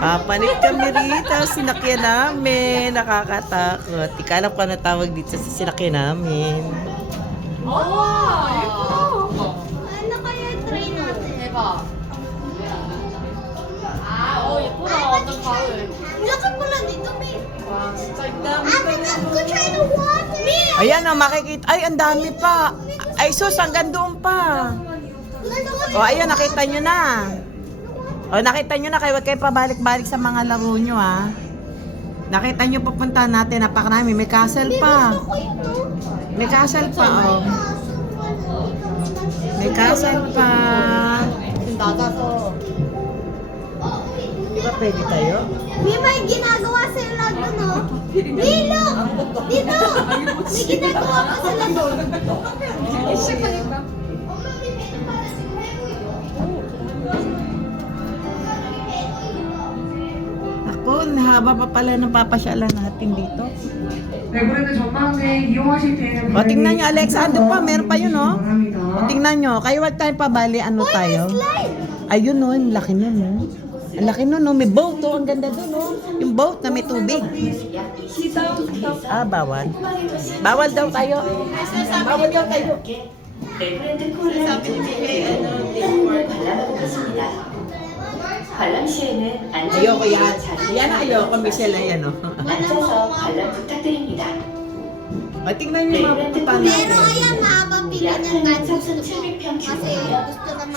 Papanik kami rito, sinakyan namin. Nakakatakot. Di ka alam kung ano tawag dito sa sinakyan namin. Ano kaya yung train natin? 대박. 예쁘다. 완전 가을. Laki pala dito, May. 와, 진짜 Ate, let's go try the water. Ayan o, makikita. Ay, ang dami pa. Ay, sus, hanggang doon pa. O, ayun, nakita nyo na. O, nakita nyo na. Kaya huwag kayo pabalik-balik sa mga laro nyo, ha. Nakita nyo, papunta natin. Napakarami. May castle pa. May castle pa, o. May castle pa. 낮아서. Di ba pwede tayo? May ginagawa sila doon, no? May look! Dito! May ginagawa pa sila doon. Ako, haba pa pala ng papasyalan natin dito. 네, 그런데 전망대 이용하실 때는 O, tingnan nyo, Alexa, ando pa, meron pa yun, no? 바랍니다. O, tingnan nyo, kayo wag tayo pabali, ano tayo? Ayun, no, ang laki nun, no? Ang laki nun, no? May boat, oh, ang ganda dun, no? Yung boat na may tubig. Ah, bawal. Bawal daw tayo. Bawal daw tayo. 사비 관람 시에는 Ayoko yan. 자리에 Yan ayoko, Michelle, ayan, no? 앉아서 관람 부탁드립니다. O, tingnan nyo yung mga pupuntahan Pero natin. ayan, mahaba pila 약 niyan kahit gusto 3,700평 Kasi 규모며 gusto naman